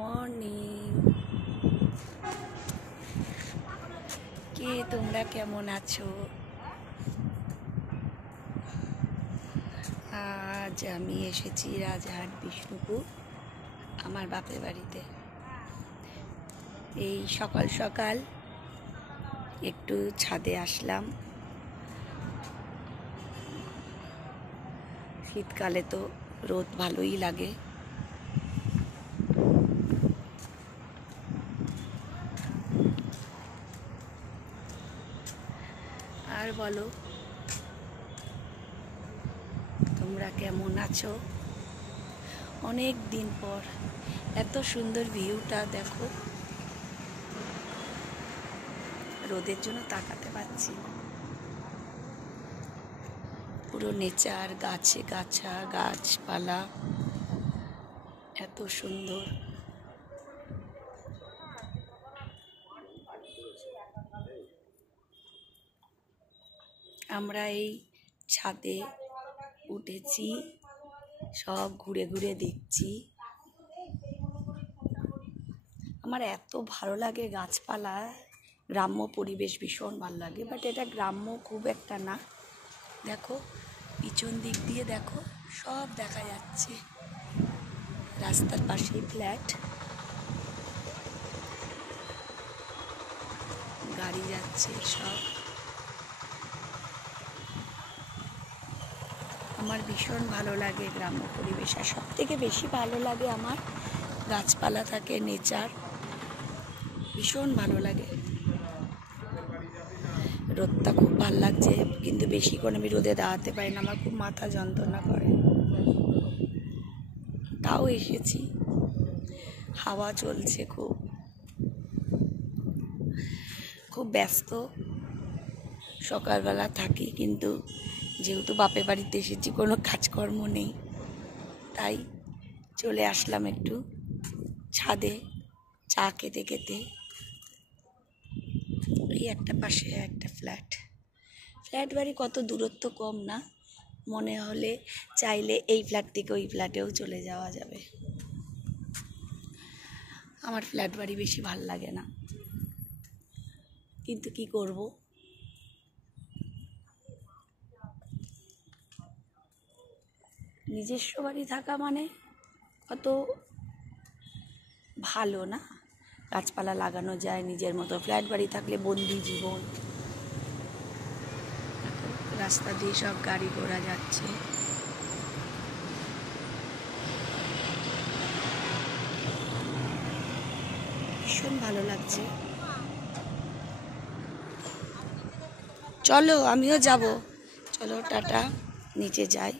Morning. কে তোমরা কেমন আছো? আজ আমি এসেছি রাজারহাট বিষ্ণুপুর আমার বাপের বাড়িতে। এই সকাল সকাল একটু ছাদে আসলাম। শীতকালে তো রোদ ভালোই লাগে। আর বলো, তোমরা কেমন আছো? অনেক দিন পর এত সুন্দর ভিউটা দেখো। রোদের জন্য তাকাতে পারছি না। পুরো নেচার, গাছে গাছা, গাছপালা এত সুন্দর। আমরা এই ছাদে উঠেছি, সব ঘুরে ঘুরে দেখছি। আমার এত ভালো লাগে গাছপালা, গ্রাম্য পরিবেশ ভীষণ ভালো লাগে। বাট এটা গ্রাম্য খুব একটা না। দেখো পিছন দিক দিয়ে দেখো, সব দেখা যাচ্ছে। রাস্তার পাশেই ফ্ল্যাট, গাড়ি যাচ্ছে সব। আমার ভীষণ ভালো লাগে গ্রাম্য পরিবেশ। আর সব থেকে বেশি ভালো লাগে আমার গাছপালা থাকে, নেচার ভীষণ ভালো লাগে। রোদটা খুব ভালো লাগছে, কিন্তু বেশি করে আমি রোদে দাঁড়াতে পারি না, আমার খুব মাথা যন্ত্রণা করে। তাও এসেছি, হাওয়া চলছে, খুব খুব ব্যস্ত। সকালবেলা থাকি, কিন্তু যেহেতু বাপের বাড়িতে এসেছি কোনো কাজকর্ম নেই, তাই চলে আসলাম একটু ছাদে চা খেতে খেতে। এই একটা পাশে একটা ফ্ল্যাট বাড়ি, কত দূরত্ব কম না। মনে হলে চাইলে এই ফ্ল্যাট থেকে ওই ফ্ল্যাটেও চলে যাওয়া যাবে। আমার ফ্ল্যাট বাড়ি বেশি ভাল লাগে না, কিন্তু কি করব, নিজস্ব বাড়ি থাকা মানে অত ভালো না। গাছপালা লাগানো যায় নিজের মতো। ফ্ল্যাট বাড়ি থাকলে বন্দি জীবন। রাস্তা দিয়ে সব গাড়ি ঘোড়া যাচ্ছে। ভীষণ ভালো লাগছে। চলো আমিও যাব, চলো টাটা, নিচে যাই।